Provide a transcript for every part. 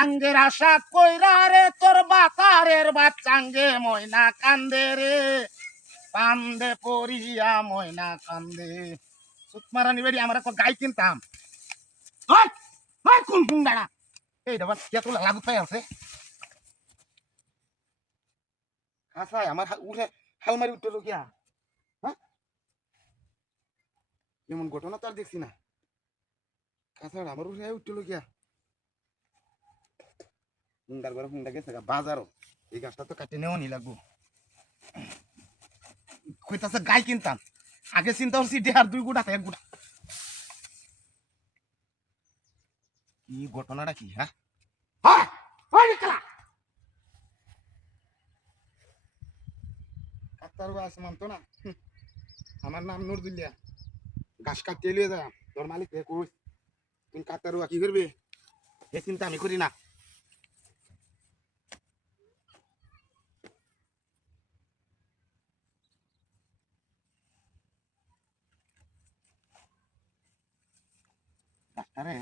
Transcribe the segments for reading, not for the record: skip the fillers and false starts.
আঙ্গের আশা কইরা রে তোর বাতারের বাচ্চাঙ্গে ময়না কান্দে রে কান্দে পড়িয়া ময়না কান্দে সুতমারানি বেরি আমার একটা গাই কিনতাম ওই ওই কোন কোন দাঁড়া এই দাবা কে তোলা লাগু পাই আছে হাসাই আমার উঠে হালমারি উঠতে গিয়া হ্যাঁ এমন ঘটনা তো আর দেখছি না কাঁচা আমার উঠে উঠতে গিয়া হুন্ডার ঘরে হুন্ডা গেছে বাজারও এই গাছটা তো কাটে নেওয়া নি লাগবো কইতাছে গাই কিনতাম আগে চিন্তা করছি দেহার 2 গুড়া 1 গুড়া কি ঘটনাটা কি হ্যাঁ ডাক্তার বাস মানতো না আমার নাম নুরদুল্লিয়া ঘাস কাটতে লিয়ে যা তোর মালিক কই তুমি কাতার কি করবে এ চিন্তা আমি করি না ডাক্তারে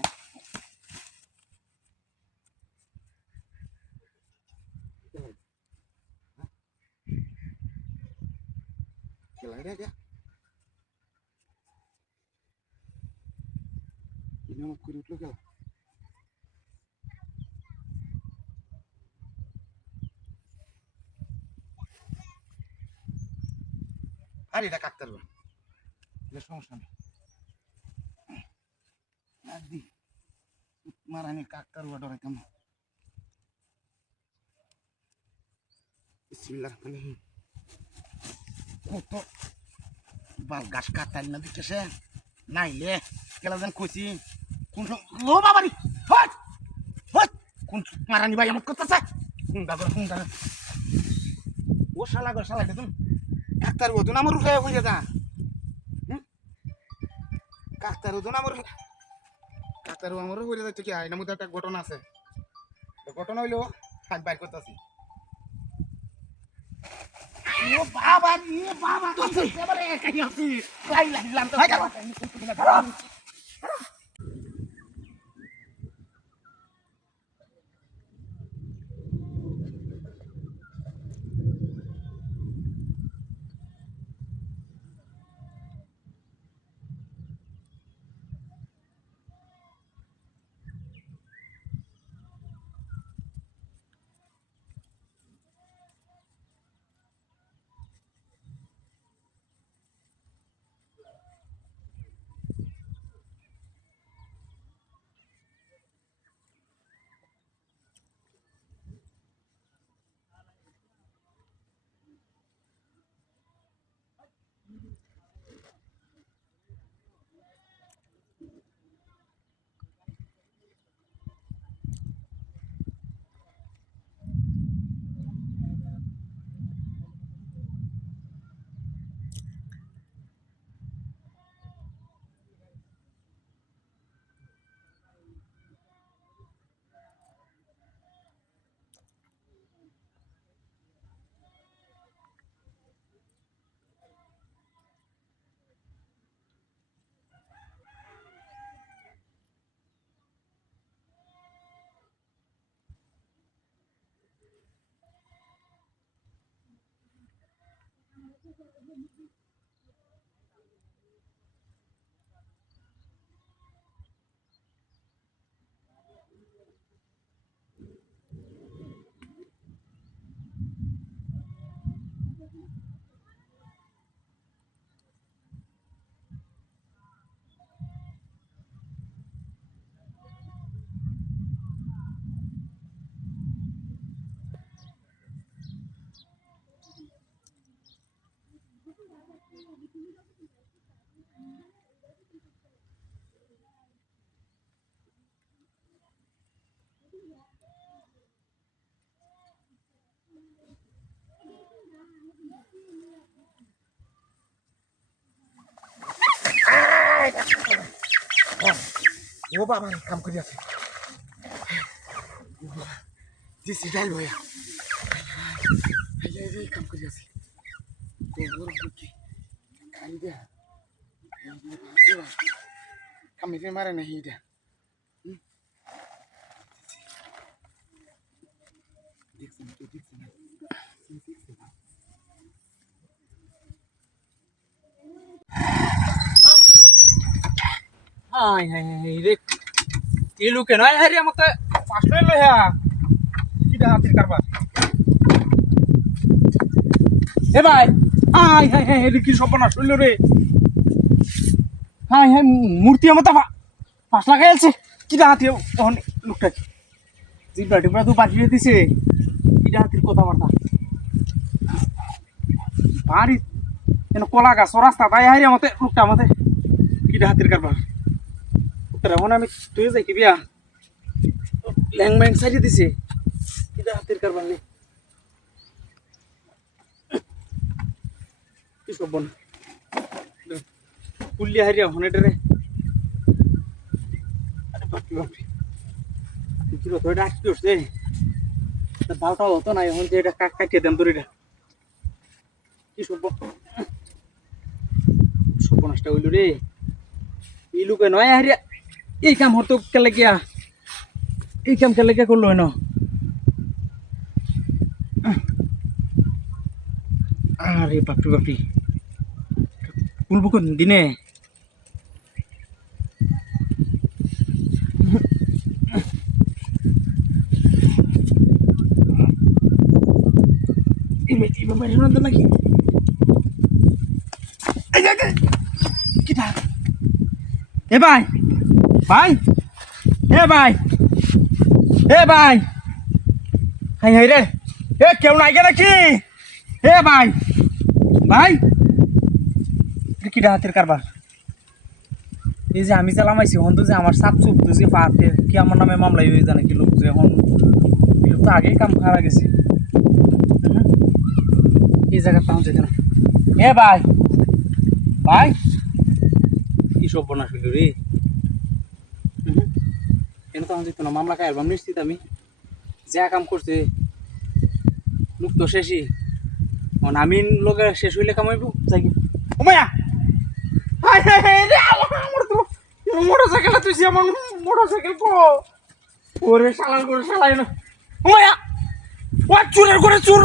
করে উঠলো গেল আর এটা কাকতার সমস্যা নেই দি মারানি কাকতার ডরাইতাম বিসমিল্লাহ মানে কত বাল গাছ কাটাই না দিতেছে নাইলে কেলা যেন কইছি কোন ও বাবারি হট হট কোন মারানি ভাই আমার করতেছে হুন্ডা ও শালা গো শালা দেখুন ডাক্তার বলতো না আমার উঠে হয়ে যা ডাক্তার বলতো না আমার ডাক্তার আমারও হয়ে যাচ্ছে কি আইনার মধ্যে একটা ঘটনা আছে ঘটনা হইলো আমি বাইর করতেছি ও বাবা রে বাবা তো এবারে একাই আছি লাই লাগলাম তো ও বাবা কাম করি আছে দিছি ডাল ভয়া এই কাম করি আছে তো বড় বুকি খাই দে কামে মারে না হিটা আই হাই হাই রে এই লোকে নয় হাই রে আমাকে ফার্স্ট লইলো হ্যাঁ কিটা হাতির কারবার এ ভাই আই হাই হাই রে কি সর্বনাশ হইলো রে হাই হাই মূর্তি আমাকে ফার্স্ট লাগাই আছে কিটা হাতি ওখানে লোকটা জিব্রা টিব্রা তো পাঠিয়ে দিছে কিটা হাতির কথাবার্তা বাড়ি কেন কলা গাছ রাস্তা তাই হাই রে আমাকে লোকটা আমাকে কিটা হাতির কারবার উত্তর এখন আমি তুই যাই কি বিয়া ল্যাং ম্যাং সাইডে দিছে কিটা হাতির কারবার নেই কি সব বন কুল্লি হারিয়া হনেটারে আরে বাপরে বাপরে কি রে তোরা কি করছে দাওটা হতো না এখন যে এটা কাটিয়ে দেন তোর এটা কি সব সর্বনাশটা হইল রে এই লোকে নয় হারিয়া এই কাম হতো কেলে গিয়া এই কাম কেলে গিয়া করলো না আরে বাপরে বাপরে বলবো কোন দিনে নাকি এ ভাই ভাই এ ভাই এ ভাই হাই হাই রে এ কেউ নাই গে নাকি এ ভাই ভাই কিটা হাতের কারবার এই যে আমি চালামাইছি হন তো যে আমার সাপ চুপ তো যে পাতে কি আমার নামে মামলা হয়ে জানে কি লোক যে এখন লোক তো আগেই কাম খারাপ গেছে এই জায়গা পাওয়া যেত না এ ভাই ভাই কি সব বনাস হইল রে কেন তো যেত না মামলা খাই নিশ্চিত আমি যা কাম করছে লোক তো শেষই আমি লোকে শেষ হইলে কামাইব যাই ও মায়া হাই হাই হাই রে আমার তো মোটরসাইকেলটা তুই আমার মোটরসাইকেল কো ওরে শালার করে শালাই না ও মায়া ও চুরের করে চুর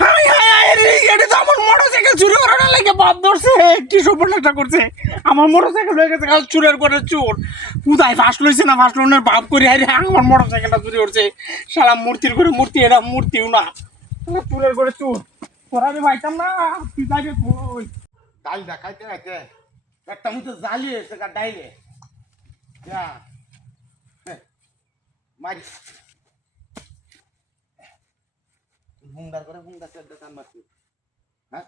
হাই হাই হাই রে এটা তো আমার মোটরসাইকেল চুরি করার লাগে বাদ ধরছে কি সর্বনাশটা করছে আমার মোটরসাইকেল হয়ে গেছে কাল চুরের করে চোর কোথায় ফাঁস লইছে না ফাঁস লোনের বাপ করে হাই রে আমার মোটরসাইকেলটা চুরি করছে শালা মূর্তির করে মূর্তি এটা মূর্তিও না চুরের করে চোর তোরা আমি ভাইতাম না তুই যাইবে তুই ডাল দেখাইতে খাইতে একটা মুঠো জ্বালিয়ে এসে ডাইলে মারি হুঙ্গার করে হুঙ্গার টান মারছি হ্যাঁ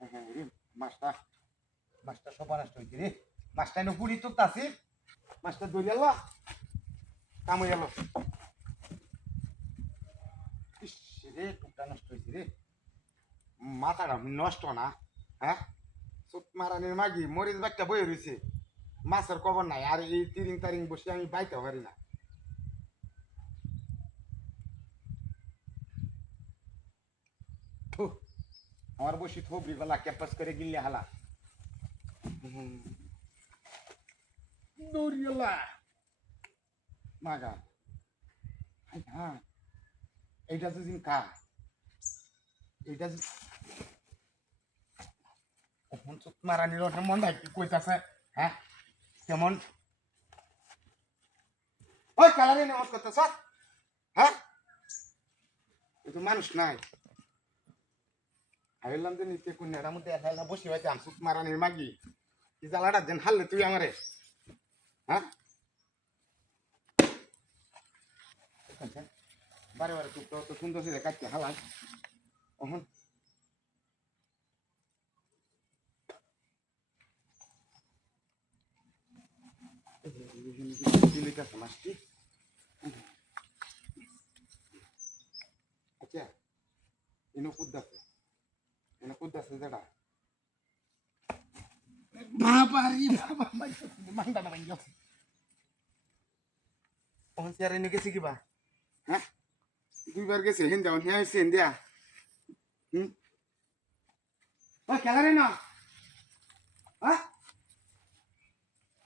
হ্যাঁ রে মাছটা মাছটা সবার নষ্ট হয়েছে রে মাছটা এনে পুরি তুলতাছি মাছটা ধরে এলো কাম হয়ে গেল রে টুকটা নষ্ট হয়েছে রে মাথাটা নষ্ট না হ্যাঁ চোট মারানির মাগি মরিচ বাচ্চা বয়ে রয়েছে মাছের খবর নাই আর এই তিরিং তারিং বসে আমি বাইতে পারি না আমার বসি থবরি গলা ক্যাপাস করে গিললে হালা দৌড়িয়েলা মাগা হ্যাঁ এইটা যদি খা এইটা এখন চোখ মারানির মন কি কইতাছে হ্যাঁ কেমন ওই কালারে নামাজ করতেছ হ্যাঁ তুই তো মানুষ নাই আইলাম যে নিতে কুন্যার মধ্যে এলা বসে হয়েছে আমি চোখ মারানির মাগি কি জ্বালাটা দেন হারলে তুই আমারে হ্যাঁ বারে বারে তুই তো সুন্দর সে কাটতে হালাই এখন মাছটি আচ্ছা এনে কুদ্দাছে যেটা বাবারি বাবা মাংটা না ভাঙ্গি আছে ওখান চেয়ার এনে গেছে কিবা হ্যাঁ দুইবার গেছে হিন্দা হিয়া হয়েছে হিন্দিয়া ওই খেলা রে না হ্যাঁ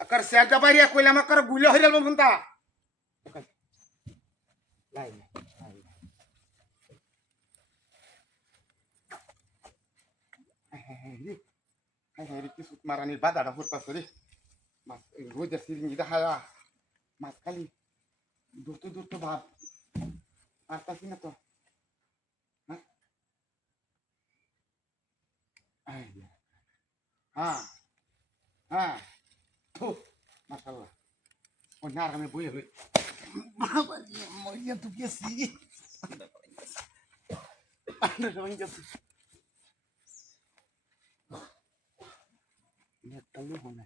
আকার স্যার যাবাইরিয়া কইলাম আকার গুলে হইরাল বন্ধা লাই হ্যাঁ কিছু মারানির বাধাটা ফুটপাচ্ছে রে মাছ রোজা সিরিঞ্জি দেখায়া মাছ খালি দূরতো ভাব আর তাছি না তো হ্যাঁ হ্যাঁ হ্যাঁ মাশাল্লাহ অন্য আর আমি বইয়ে লই বাবা মরিয়া তো গেছি নেটটা লোক না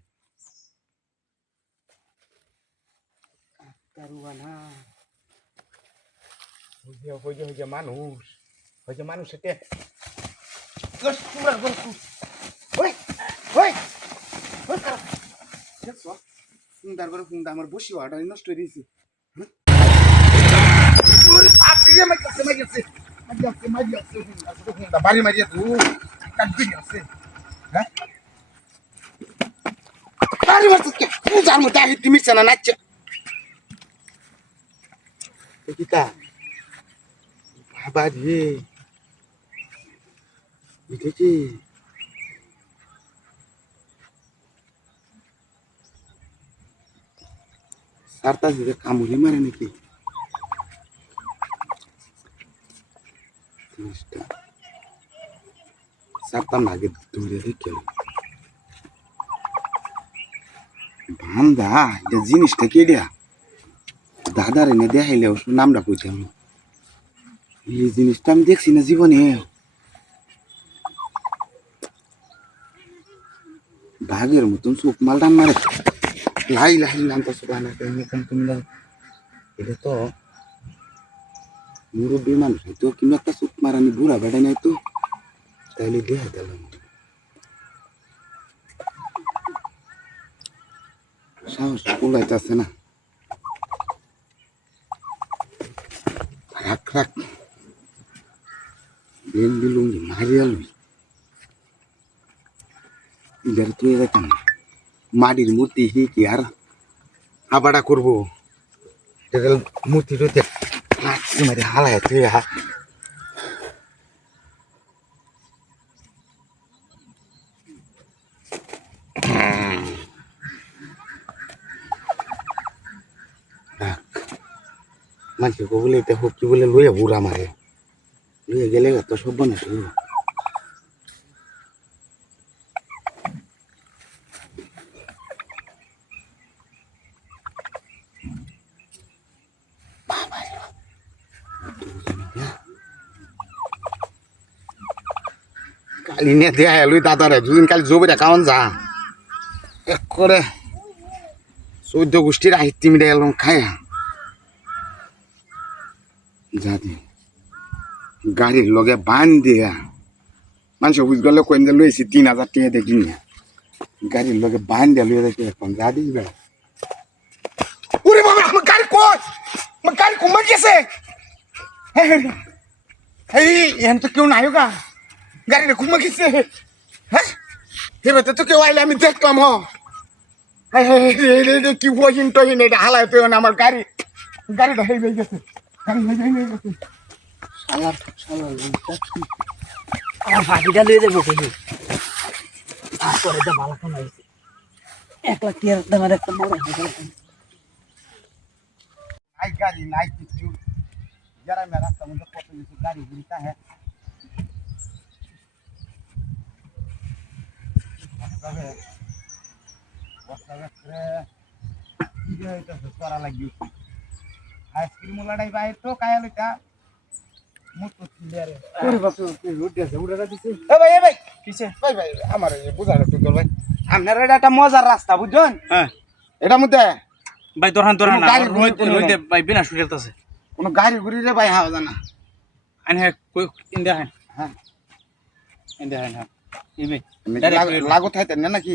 কারুয়ানা হয়ে মানুষ এতে পুরা গরু ওই ওই ওই কারা দেখছো সুন্দর করে ফুন্দা আমার বসি ওয়াটা নষ্ট হয়ে দিয়েছি ওরে পাখি রে মাইয়াছে ফুন্দা বাড়ি মারিয়া তো কাটবি আছে হ্যাঁ বাড়ি মারছ কে যার মতো আগে তুমি চানা নাচছে কিতা বাবা রে এটা কি সারতা দিকে কামুলি মারে নাকি জিনিসটা সারতা নাগে দৌড়ে রেখে বান্দা এটা জিনিসটা কে দেয়া দাদার এনে দেখাইলে নামটা কইতাম এই জিনিসটা আমি দেখছি না জীবনে বাঘের মতন চোখ মালটান মারে লাই লাই নামটা সুবাহ তুমি এটা তো মুরব্বী মানুষ হয়তো কিন্তু একটা চোখ মারানি বুড়া বেড়াই নাই তো তাইলে দেখা দিলাম সাহস কুলাইতেছে না রাখ রাখ বেন বিলুঙ্গি মারিয়া লই ইধার তুই যেতাম মাটির মূর্তি হি কি আর আবাড়া করবো মূর্তি টুতে মারি হালায় তুই মানুষকে বলে এটা হোক কি বলে লইয়া বুড়া মারে লইয়া গেলে তো সব না শুরু কালি নিয়ে দেয়া লুই দাদারে দুদিন কালি জোবে কাউন যা এক করে 14 গোষ্ঠীর আহিত্য মিলে এলাম খায়া যাদি গাড়ির লগে বান দিয়া মানুষ বুঝ গেলে কইন দিয়ে লইছি 3000 টাকা দেখি গাড়ির লগে বান দিয়া লইয়া দেখি এখন যা দিস বেড়া ওরে বাবা আমার গাড়ি কই আমার গাড়ি কমে গেছে এই এখান তো কেউ নাই গা গাড়িটা কমে গেছে হ্যাঁ এবার তো কেউ আইলে আমি দেখলাম কি ওয়াজিন টজিন এটা হালায় পেও না আমার গাড়িটা হেই হয়ে গেছে আমার ফাঁকিটা লয়ে যাবো কেন তারপরে যা ভালো খান হয়েছে 1 লাখ টাকার দামের একটা বড় নাই গাড়ি নাই কিছু যারা মেরা রাস্তার মধ্যে কত কিছু গাড়ি ঘুরি হ্যাঁ করা লাগবে আইসক্রিম ওলাটাই বাইরে তো কায়া লইতা মুতো ক্লিয়ারে ওরে বাপ রে রোড আছে উড়াটা দিছে এ ভাই কিছে ভাই আমার এই বুঝার একটু দল ভাই আপনার এটা একটা মজার রাস্তা বুঝছেন হ্যাঁ এটার মধ্যে ভাই দোরান না রইতে ভাই বিনা শুকেলতাছে কোন গাড়ি ঘুরি রে ভাই হাওয়া জানা আন হে কই ইন্দা হ্যাঁ ইন্দা হ্যাঁ এই ভাই লাগো থাইতেন না নাকি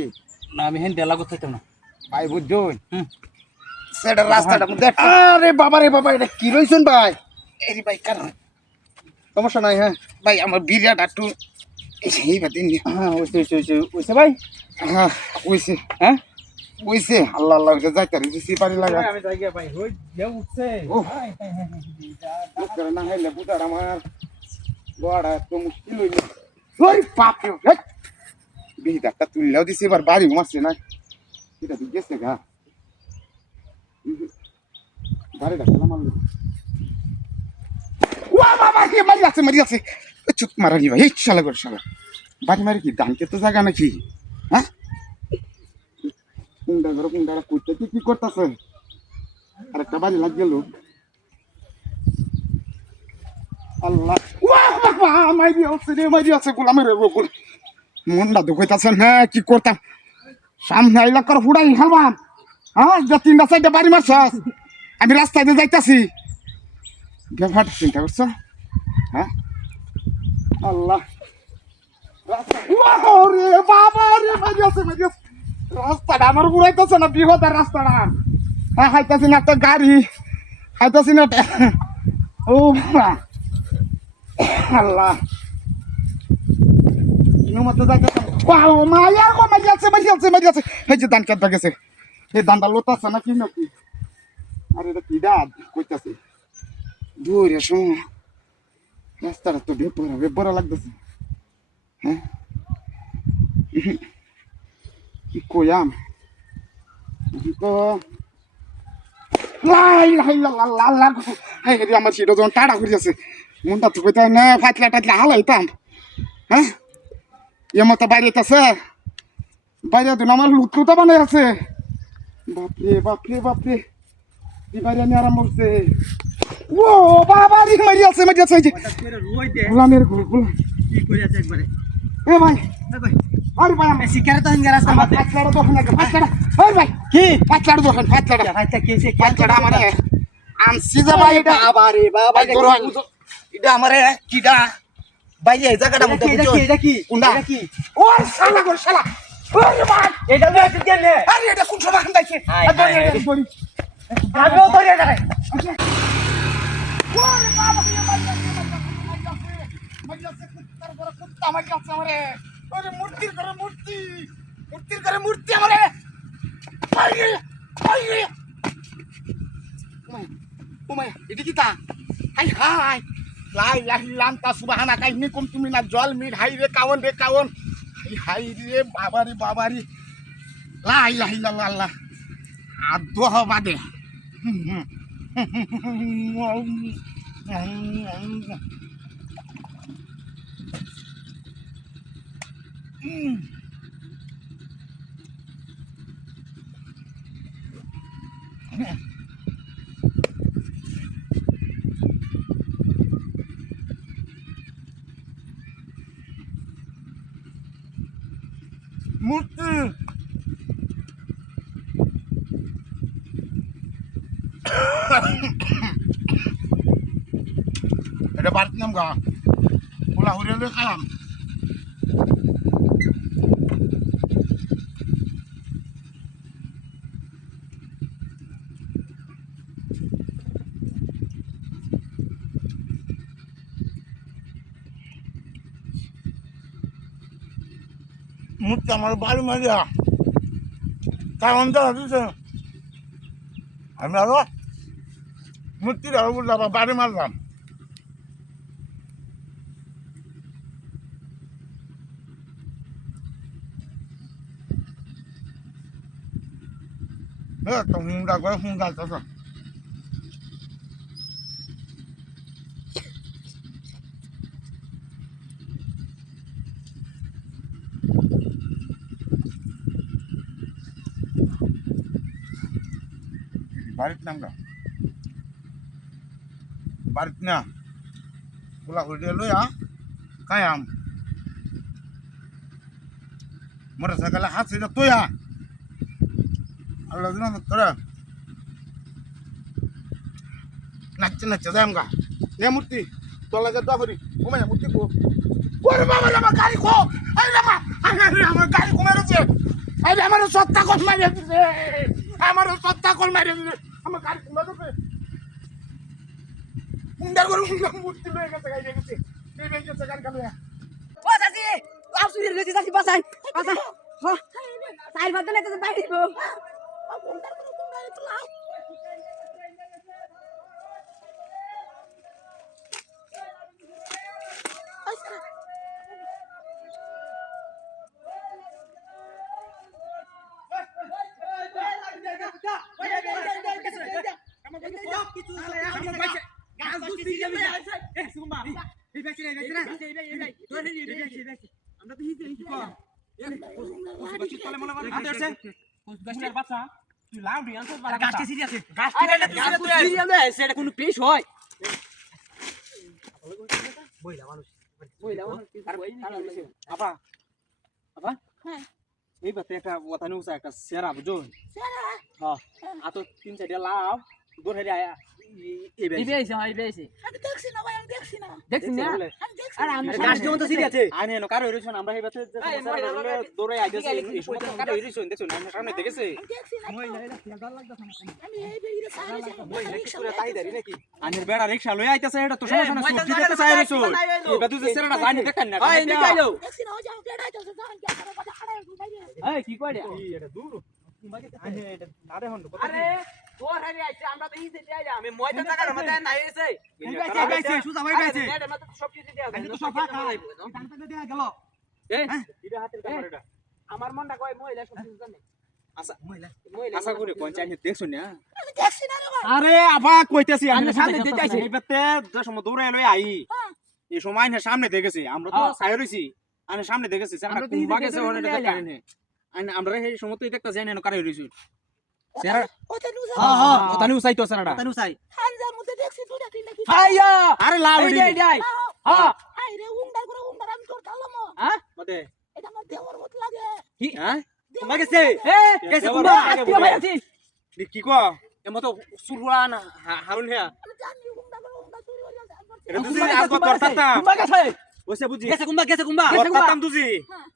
না আমি হেন দেলা গথাইতাম না ভাই বুঝছেন সেটা রাস্তাটার মধ্যে আরে বাবা রে বাবা এটা কি রইছেন ভাই এই ভাই কারণ সমস্যা নাই হ্যাঁ ভাই আমার বিরিয়াটা একটু এই বাদিন হ্যাঁ ওইছে ভাই হ্যাঁ ওইছে হ্যাঁ ওইছে আল্লাহ আল্লাহ যাইতে দিছি পারি লাগা আমি যাই গিয়া ভাই হই দেউ উঠছে ভাই না হইলে বুটার আমার বড়া তো মুশকিল হইল ওই বাপ রে বিহিদাটা তুললেও দিছি এবার বাড়ি মারছে না এটা তুই গেছে গা বাড়িটা খেলা মারলো ওয়া বাবা কি মারি আছে চুপ মারানি ভাই এই শালা করে শালা বাড়ি মারি কি দানকে তো জায়গা নাকি হ্যাঁ কুন্ডা করতে কি করতেছে আর একটা বাড়ি লাগ গেল আল্লাহ ওয়া বাবা মারি আছে গোলামের গোল মনটা দুঃখাইতেছে না কি করতাম সামনে এলাকার ফুড়াই হালবাম হ্যাঁ যা 3টা 4টা বাড়ি মারছ আমি রাস্তায় দিয়ে যাইতাছি ব্যাপারটা চিন্তা করছো হ্যাঁ আল্লাহ রে বাবা রে মারি আছে রাস্তাটা আমার উড়াইতেছে না বিপদের রাস্তাটা হ্যাঁ হাইতাছি না একটা গাড়ি হাইতাছি না ও আল্লাহ মতো যাইতেছে মায়ার গো মারি আছে এই যে ধান কাটবা গেছে এই ধানটা লোতাছে না কি নাকি আর এটা কি দাঁত কইতাছে দূরে শুন রাস্তাটা তো বেপরা লাগতেছে হ্যাঁ কি কইয়াম তো আমার সেটা যখন টাড়া করিয়াছে মনটা তো কইতে না ফাটলা হালাইতাম হ্যাঁ এ মতো বাইরেতেছে বাইরে দিন আমার লুটলুটা বানাই আছে বাপরে কি বাইরে আমি আরাম করছে ও বাবা রে মারি আছে এই যে গোলামের গোল এ ভাই আরে ভাই আমি শিকারে তো হিঙ্গা রাস্তা মাঝে ফাটলাটা দোকান লাগে ফাটলাটা ওই ভাই কি ফাটলাটা দোকান ফাটলাটা ভাইটা কেছে ফাটলাটা আমারে আনছি যে ভাই এটা বাবা এটা আমারে কিডা ভাই এই জায়গাটা মধ্যে বুঝছো এটা কি কোনটা এটা কি ও শালা গো শালা ওরে ভাই এটা তো আছে কেনে আরে এটা কোন সময় খান্দাইছে আমিও ধরে যাই ওরে বাবা রে মাইয়াছে কুত্তার ঘরে কুত্তা মাইয়াছে আমারে ওরে মূর্তির ঘরে মূর্তি আমারে আইরে ওমাই এটা কি তা হাই লাই লান্তা সুবহানা কাইনি কুম তুমি না জল মিট হাই রে কাওন হাই রে বাবারি লা ইলাহা ইল্লাল্লাহ আদো বাদে মূর্তি এটা বাড়িতে নাম গা ওলা হরিয়ালে খালাম মূর্তি আমার বাড়ি মারিয়া কারণ দিছে আমি আরো মূর্তির আরো বুঝলাম বাড়ি মারলাম তো হুঙ্গা করে হুঙ্গা চাষা বাড়িতে নামটা বাড়িতে না ওলা উল্টে লইয়া কায়াম মোটরসাইকেলে হাত সেটা তোয়া আল্লাহ দিন করে নাচছে যাই আমগা এ মূর্তি তোর লাগে দোয়া করি ওমাই মূর্তি কো ওরে বাবা আমার গাড়ি কো আরে বাবা আমার গাড়ি কো মেরেছে আরে আমার সত্তা কল মারিয়ে দিছে আমার সত্তা কল মারিয়ে দিছে আমার গাড়ি কো মেরেছে মুন্ডার করে মুন্ডা মূর্তি লয়ে গেছে গাড়ি গেছে এই গেছে গাড়ি কালো ও চাচি আপনি লইতে চাচি বাসাই হ্যাঁ সাইড ভাত না তো বাইরে দিব এ সুমা এই বেচি রে আমরা তো হিতে কি কর বাচ্চা তলে মনে করে হাতে আছে গাছের বাচ্চা তুই লাউ দি আনছ বালা গাছটি সিরি আছে গাছটি তুই সিরি আছে সেটা কোন পেশ হয় বইলা মানুষ আপা আপা হ্যাঁ এই বাতে একটা ওতানি উসা একটা সেরা বুঝো সেরা হ্যাঁ আ তো তিন চারটা লাউ দূর হেরে আয়া এই বেশি আমি দেখছি না ভাই আমি দেখছি না দেখছিস না আমি দেখছি আরে না। আমরা গাছ যেমন তো সিরি আছে আনে ন কারো হইরছ না আমরা এই বাতে দৌড়ে আইতেছে এই সময় কারো হইরছ দেখছো না সামনে দেখেছে আমি দেখছি না আমি এই বেরিয়ে সাইরে যাব আনের বেড়া রিকশা লই আইতেছে এটা তো সমস্যা না সুট দিতে চাই রইছ এই বাতু যে সেরাটা জানি দেখেন না ভাই নিকাইলো দেখছি না ও যাও কেডাই তো জান কি করে কথা আড়াই বাইরে এই কি কইরা এটা দূর আনে এটা নারে হন্ড কথা আরে তোর হারি আইছে আমরা তো ইসে যাইলা আমি ময়দান জায়গার মধ্যে নাই এসে বাইছে সুজা ভাই বাইছে নেট মধ্যে সব কিছু দেয়া আমি তো সব ফাঁকা টানতে দেয়া গেল এই এটা হাতের কাপড় এটা আমার মনটা কয় মহিলা সব কিছু জানে আচ্ছা মহিলা আশা করে কোন চাই দেখছ না আমি দেখছি না রে ভাই আরে আবা কইতেছি আমি আনে সামনে সামনে দেখতে আইছি এই বাতে যে সময় দৌড়ে লই আই হ্যাঁ এই সময় না সামনে দেখেছি আমরা তো হ্যাঁ। সাইড হইছি আনে সামনে দেখেছি সেটা আমরা তো কোন ইতে বাগে দেখতে সে ওনে দেখতে দেখতে আনে আনে আমরা এই সময় তো দেখতে যাই না কারে হইছি সেরা ওতে নুজা ওতানি উসাইতো সেরাটা হানজার মধ্যে দেখছি দুইটা তিনটা কি আইয়া আরে লাউ এই রে যাই যাই হ্যাঁ আই রে উন্ডার করে উন্ডার আমি করতালাম হ্যাঁ মতে এটা আমার দেওয়ার মত লাগে হ্যাঁ দেওয়ার গেছে এ গেছে কুম্বা কুম্বা, আগে আত্মীয় বলে। ভাই আছি কি কো এমন তো সুরহুলা না হারুন হে আমি জানি উন্ডার করে উন্ডার চুরি হয়ে যাচ্ছে এটা তুই আজ কত করতাম কুম্বা গেছে ওসে বুঝি গেছে কুম্বা করতাম তুই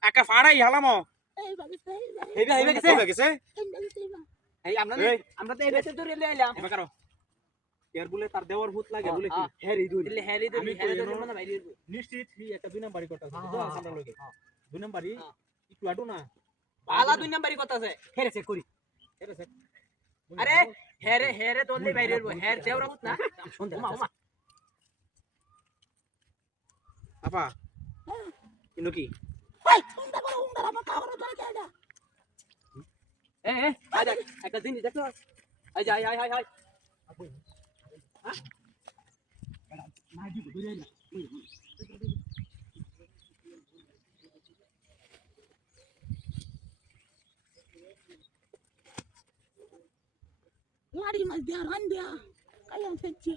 একা ফাড়াই হালামো এই ভাবে সেই হেইবা হেইবা গেছে গেছে এই আমরা এই। আমরা তো এই বেতে ধরে লইলাম এবার কারো এর বলে তার দেওয়ার ভূত লাগে বলে কি হেরি দুই দিলে হেলি তো আমি হেলি তো কইনো। মানে বাইরে নিশ্চিত হি একটা দুই নাম্বারই করতে আছে বুঝছো আমরা লগে দুই নাম্বারই হ্যাঁ। একটু আটো না বালা দুই নাম্বারই কথা আছে হেরে চেক করি এটা সে আরে হেরে হেরে তোলে বাইরে হের দেওরা বুত না ওমা ওমা আপা ইনো কি ভাই উন্ডার করে উন্ডার আমার খাওয়ার ধরে কেডা এ এ আই দেখ একটা জিনিস দেখো আই যাই আই আই আই লাড়ি মাছ দিয়া রান দিয়া কাইয়া ফেলছে